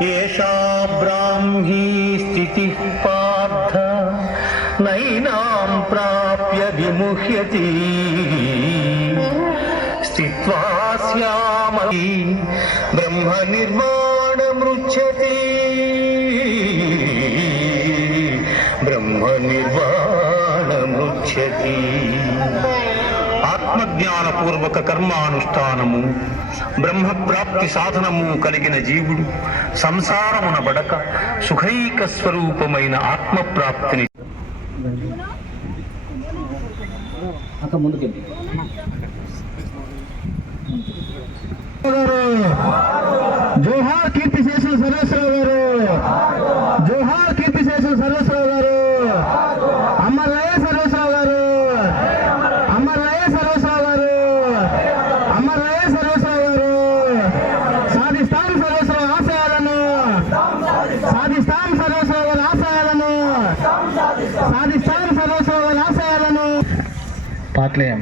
ఏషా బ్రాహ్మీ స్థితి పార్థ నైనాం ప్రాప్య విముహ్యతి స్థిత్వా స్యామీ బ్రహ్మ నిర్వాణమృచ్చతి బ్రహ్మ నిర్వాణమృచ్చతి ఆత్మజ్ఞానపూర్వక కర్మానుష్ఠానము బ్రహ్మప్రాప్తి సాధనము కలిగిన జీవుడు సంసారమున బడక సుఖైక స్వరూపమైన ఆత్మప్రాప్తిని జోహార్ కీర్తి శేషం సర్వేశ్వరరావు గారు జోహార్ కీర్తి శేషం సర్వేశ్వరరావు గారు అమర్లయ సర్వేశ్వరరావు గారు అమర్లయ సర్వేశ్వరరావు గారు సర్వేశ్వరరావు గారు. సాధిస్తాం సర్వేశ్వరరావు ఆశయాలను. సాధిస్తాం సర్వేశ్వరరావు గారి ఆశయాలను. సాధిస్తాం సర్వేశ్వరరావు గారి ఆశయాలను. పాటలేయం